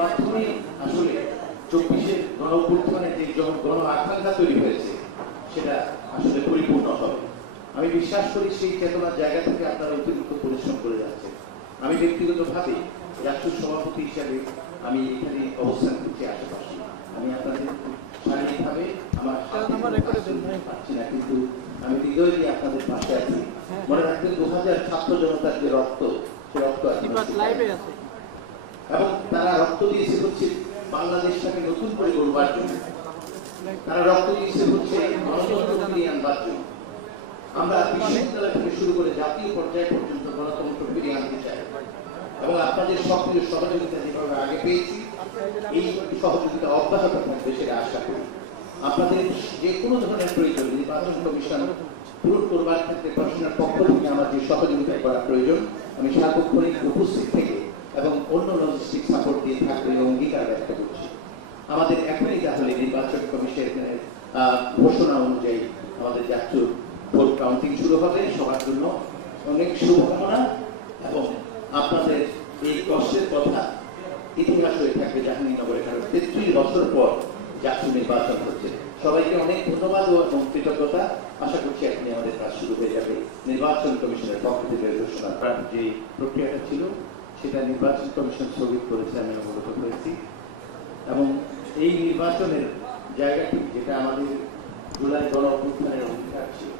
মাধ্যমে আসলে 24-এর গণ-অভ্যুত্থানে যে গণ আকাঙ্ক্ষা তৈরি হয়েছে সেটা আসলে পরিপূর্ণ হবে। আমি বিশ্বাস করি সেই চেতনার জায়গা থেকে আপনারা অতিরিক্ত পরিশ্রম করে যাচ্ছেন। আমি ব্যক্তিগতভাবে জাতীয় সভাপতি হিসাবে আমি এখানে অবস্থান করছি আশেপাশে। আমি আপনাদের শারীরিকভাবে আমার পাচ্ছি না, কিন্তু আমি হৃদয় দিয়ে আপনাদের পাশে আছি। মনে রাখবেন 2000 ছাত্র জনতার যে রক্ত, সে রক্ত এবং তারা রক্ত দিয়েছে হচ্ছে বাংলাদেশটাকে নতুন করে গড়বার জন্য। তারা রক্ত দিয়েছে হচ্ছে গণতন্ত্র ফিরিয়ে আনবার জন্য। আমরা বিশ্ববিদ্যালয় থেকে শুরু করে জাতীয় পর্যায় পর্যন্ত গণতন্ত্র ফিরিয়ে আনতে চাই এবং আপনাদের সক্রিয় সহযোগিতা যেভাবে আগে পেয়েছি এই সহযোগিতা অব্যাহত থাকবে সেটা আশা করি। আপনাদের যে কোনো ধরনের প্রয়োজন নির্বাচন কমিশন পূরণ করবার ক্ষেত্রে প্রশাসনের পক্ষ থেকে আমার যে সহযোগিতা করা প্রয়োজন আমি সার্বক্ষণিক উপস্থিত থেকে এবং অন্য লজিস্টিক সাপোর্ট দিয়ে থাকবে অঙ্গীকার ব্যক্ত করছি। আমাদের এখনই তাহলে নির্বাচন কমিশনের ঘোষণা অনুযায়ী আমাদের জাতীয় ভোট কাউন্টিং শুরু হবে। সবার জন্য অনেক শুভকামনা এবং আপনাদের এই কষ্টের কথা ইতিহাস হয়ে থাকবে জাহাঙ্গীরনগরে, কারণ 33 বছর পর জাতীয় নির্বাচন হচ্ছে। সবাইকে অনেক ধন্যবাদ এবং কৃতজ্ঞতা। আশা করছি এখনই আমাদের কাজ শুরু হয়ে যাবে। নির্বাচন কমিশনের পক্ষ থেকে ঘোষণা করার যে প্রক্রিয়াটা ছিল সেটা নির্বাচন কমিশন স্থগিত করেছে, আমি অবগত হয়েছি। এবং এই নির্বাচনের জায়গাটি যেটা আমাদের জুলাই গণ-অভ্যুত্থানের অধিকার ছিল